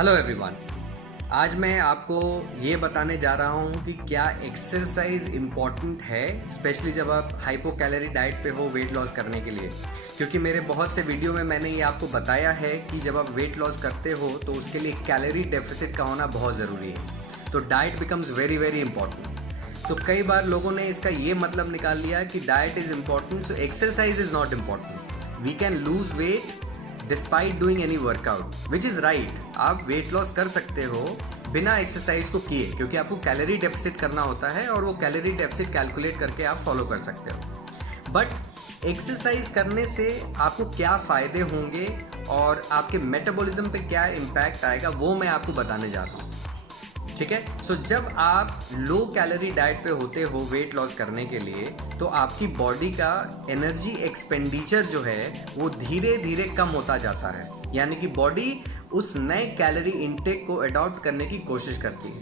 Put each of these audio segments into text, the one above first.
Hello everyone. आज मैं आपको ये बताने जा रहा हूँ कि क्या एक्सरसाइज इम्पॉर्टेंट है, स्पेशली जब आप हाइपो कैलोरी डाइट पे हो वेट लॉस करने के लिए। क्योंकि मेरे बहुत से वीडियो में मैंने ये आपको बताया है कि जब आप वेट लॉस करते हो तो उसके लिए कैलोरी डेफिसिट का होना बहुत ज़रूरी है। तो diet becomes very very important. तो कई बार लोगों ने इसका ये मतलब निकाल लिया कि diet is important so exercise is not important. We can lose weight despite doing any workout, which is right. आप वेट लॉस कर सकते हो बिना एक्सरसाइज को किए, क्योंकि आपको कैलोरी डेफिसिट करना होता है और वो कैलोरी डेफिसिट कैलकुलेट करके आप फॉलो कर सकते हो। बट एक्सरसाइज करने से आपको क्या फ़ायदे होंगे और आपके मेटाबॉलिज्म पे क्या इम्पैक्ट आएगा वो मैं आपको बताने जा रहा हूँ। ठीक है। सो जब आप लो कैलोरी डाइट पे होते हो वेट लॉस करने के लिए, तो आपकी बॉडी का एनर्जी एक्सपेंडिचर जो है वो धीरे धीरे कम होता जाता है। यानी कि बॉडी उस नए कैलोरी इनटेक को अडॉप्ट करने की कोशिश करती है।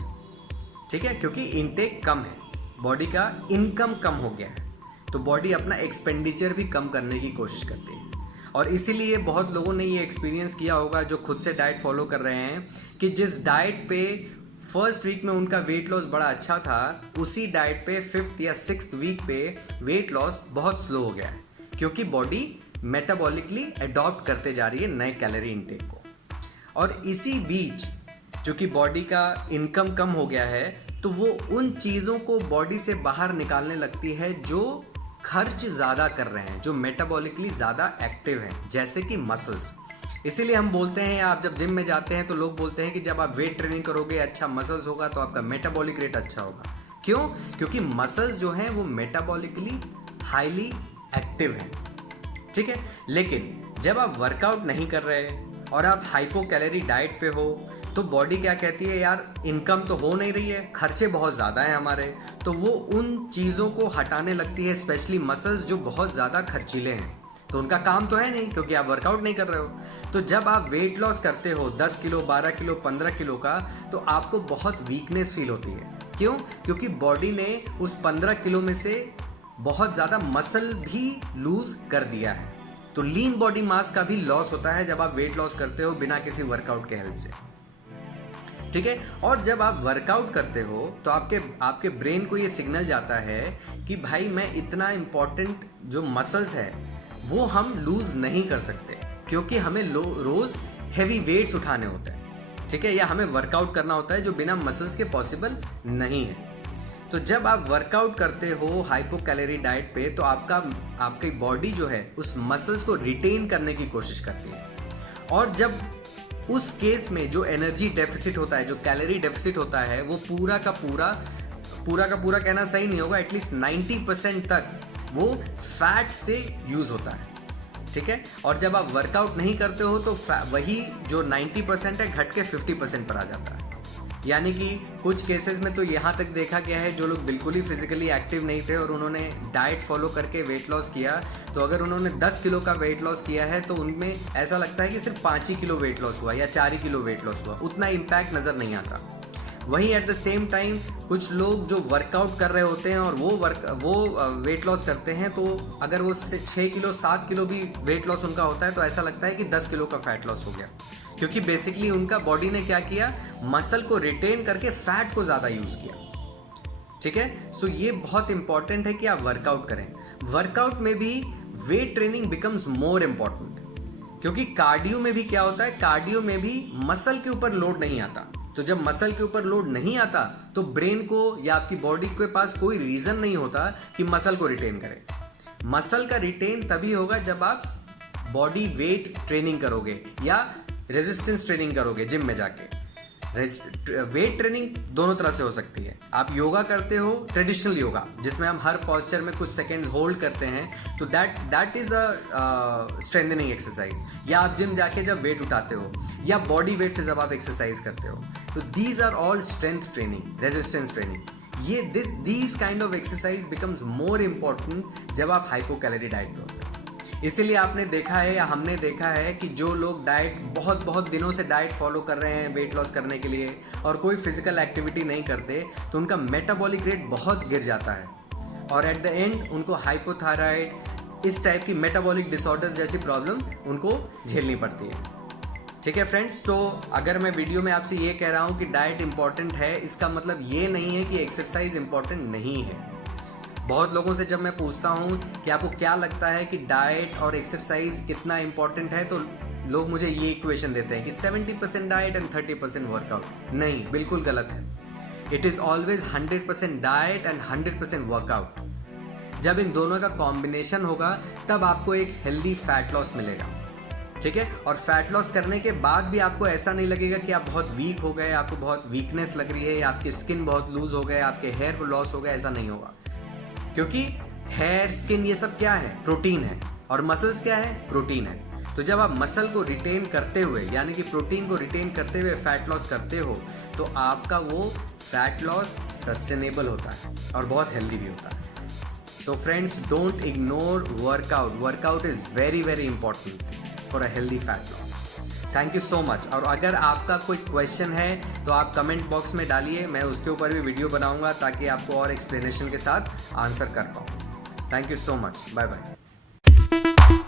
ठीक है, क्योंकि इनटेक कम है, बॉडी का इनकम कम हो गया है, तो बॉडी अपना एक्सपेंडिचर भी कम करने की कोशिश करती है। और इसीलिए बहुत लोगों ने ये एक्सपीरियंस किया होगा जो खुद से डाइट फॉलो कर रहे हैं कि जिस डाइट पे फर्स्ट वीक में उनका वेट लॉस बड़ा अच्छा था, उसी डाइट पे फिफ्थ या सिक्स्थ वीक पे वेट लॉस बहुत स्लो हो गया है, क्योंकि बॉडी मेटाबॉलिकली अडॉप्ट करते जा रही है नए कैलोरी इनटेक को। और इसी बीच चूँकि बॉडी का इनकम कम हो गया है, तो वो उन चीज़ों को बॉडी से बाहर निकालने लगती है जो खर्च ज़्यादा कर रहे हैं, जो मेटाबॉलिकली ज़्यादा एक्टिव हैं, जैसे कि मसल्स। इसीलिए हम बोलते हैं, आप जब जिम में जाते हैं तो लोग बोलते हैं कि जब आप वेट ट्रेनिंग करोगे, अच्छा मसल्स होगा तो आपका मेटाबॉलिक रेट अच्छा होगा। क्यों? क्योंकि मसल्स जो हैं वो मेटाबॉलिकली हाईली एक्टिव हैं। ठीक है। लेकिन जब आप वर्कआउट नहीं कर रहे और आप हाइपो कैलोरी डाइट पे हो, तो बॉडी क्या कहती है, यार इनकम तो हो नहीं रही है, खर्चे बहुत ज़्यादा हैं हमारे, तो वो उन चीज़ों को हटाने लगती है, स्पेशली मसल्स जो बहुत ज़्यादा खर्चीले हैं। तो उनका काम तो है नहीं, क्योंकि आप वर्कआउट नहीं कर रहे हो। तो जब आप वेट लॉस करते हो 10 किलो, 12 किलो, 15 किलो का, तो आपको बहुत वीकनेस फील होती है। क्यों? क्योंकि बॉडी ने उस 15 किलो में से बहुत ज़्यादा मसल भी लूज कर दिया है। तो लीन बॉडी मास का भी लॉस होता है जब आप वेट लॉस करते हो बिना किसी वर्कआउट के हेल्प से। ठीक है। और जब आप वर्कआउट करते हो तो आपके ब्रेन को ये सिग्नल जाता है कि भाई मैं इतना इम्पॉर्टेंट जो मसल्स है वो हम लूज नहीं कर सकते, क्योंकि हमें रोज हैवी वेट्स उठाने होते हैं। ठीक है, या हमें वर्कआउट करना होता है जो बिना मसल्स के पॉसिबल नहीं है। तो जब आप वर्कआउट करते हो हाइपो कैलोरी डाइट पे, तो आपकी बॉडी जो है उस मसल्स को रिटेन करने की कोशिश करती है। और जब उस केस में जो एनर्जी डेफिसिट होता है, जो कैलोरी डेफिसिट होता है, वो पूरा का पूरा कहना सही नहीं होगा, एटलीस्ट 90% तक वो फैट से यूज होता है। ठीक है। और जब आप वर्कआउट नहीं करते हो तो वही जो 90% है घट के 50% पर आ जाता है। यानी कि कुछ केसेस में तो यहाँ तक देखा गया है, जो लोग बिल्कुल ही फिजिकली एक्टिव नहीं थे और उन्होंने डाइट फॉलो करके वेट लॉस किया, तो अगर उन्होंने 10 किलो का वेट लॉस किया है तो उनमें ऐसा लगता है कि सिर्फ 5 ही किलो वेट लॉस हुआ या 4 ही किलो वेट लॉस हुआ, उतना इम्पैक्ट नज़र नहीं आता। वहीं एट द सेम टाइम कुछ लोग जो वर्कआउट कर रहे होते हैं और वो वेट लॉस करते हैं, तो अगर वो 6 किलो 7 किलो भी वेट लॉस उनका होता है तो ऐसा लगता है कि 10 किलो का फैट लॉस हो गया, क्योंकि बेसिकली उनका बॉडी ने क्या किया, मसल को रिटेन करके फैट को ज़्यादा यूज़ किया। ठीक है। सो ये बहुत इंपॉर्टेंट है कि आप वर्कआउट करें। वर्कआउट में भी weight training becomes more important, क्योंकि कार्डियो में भी क्या होता है, कार्डियो में भी मसल के ऊपर लोड नहीं आता। तो जब मसल के ऊपर लोड नहीं आता तो ब्रेन को या आपकी बॉडी के पास कोई रीजन नहीं होता कि मसल को रिटेन करे। मसल का रिटेन तभी होगा जब आप बॉडी वेट ट्रेनिंग करोगे या रेजिस्टेंस ट्रेनिंग करोगे जिम में जाके। वेट ट्रेनिंग दोनों तरह से हो सकती है। आप योगा करते हो, ट्रेडिशनल योगा जिसमें हम हर पोस्चर में कुछ सेकेंड्स होल्ड करते हैं, तो that is a strengthening exercise. या आप जिम जाके जब वेट उठाते हो, या बॉडी वेट से जब आप एक्सरसाइज करते हो, तो these are all strength training, resistance training. ये these kind of exercise becomes more important जब आप हाइपो कैलोरी डाइट पे होते हो। इसीलिए आपने देखा है या हमने देखा है कि जो लोग डाइट बहुत दिनों से डाइट फॉलो कर रहे हैं वेट लॉस करने के लिए और कोई फिजिकल एक्टिविटी नहीं करते, तो उनका मेटाबॉलिक रेट बहुत गिर जाता है और एट द एंड उनको हाइपोथायराइड, इस टाइप की मेटाबॉलिक डिसऑर्डर्स जैसी प्रॉब्लम उनको झेलनी पड़ती है। ठीक है फ्रेंड्स, तो अगर मैं वीडियो में आपसे ये कह रहा हूँ कि डाइट इंपॉर्टेंट है, इसका मतलब ये नहीं है कि एक्सरसाइज इंपॉर्टेंट नहीं है। बहुत लोगों से जब मैं पूछता हूँ कि आपको क्या लगता है कि डाइट और एक्सरसाइज कितना इंपॉर्टेंट है, तो लोग मुझे ये इक्वेशन देते हैं कि 70% डाइट एंड 30% वर्कआउट। नहीं, बिल्कुल गलत है। It is always 100% diet and 100% workout. जब इन दोनों का कॉम्बिनेशन होगा तब आपको एक हेल्दी फैट लॉस मिलेगा। ठीक है, और फैट लॉस करने के बाद भी आपको ऐसा नहीं लगेगा कि आप बहुत वीक हो गए, आपको बहुत वीकनेस लग रही है, आपकी स्किन बहुत लूज हो गए, आपके हेयर लॉस हो गए, ऐसा नहीं होगा। क्योंकि हेयर, स्किन, ये सब क्या है? प्रोटीन है। और मसल्स क्या है? प्रोटीन है। तो जब आप मसल को रिटेन करते हुए, यानी कि प्रोटीन को रिटेन करते हुए फैट लॉस करते हो, तो आपका वो फैट लॉस सस्टेनेबल होता है और बहुत हेल्दी भी होता है। So friends, don't ignore workout. Workout is very very important for a healthy fat loss. Thank you so much. और अगर आपका कोई क्वेश्चन है तो आप कमेंट बॉक्स में डालिए, मैं उसके ऊपर भी वीडियो बनाऊंगा ताकि आपको और एक्सप्लेनेशन के साथ आंसर कर पाऊँ। Thank you so much. Bye bye.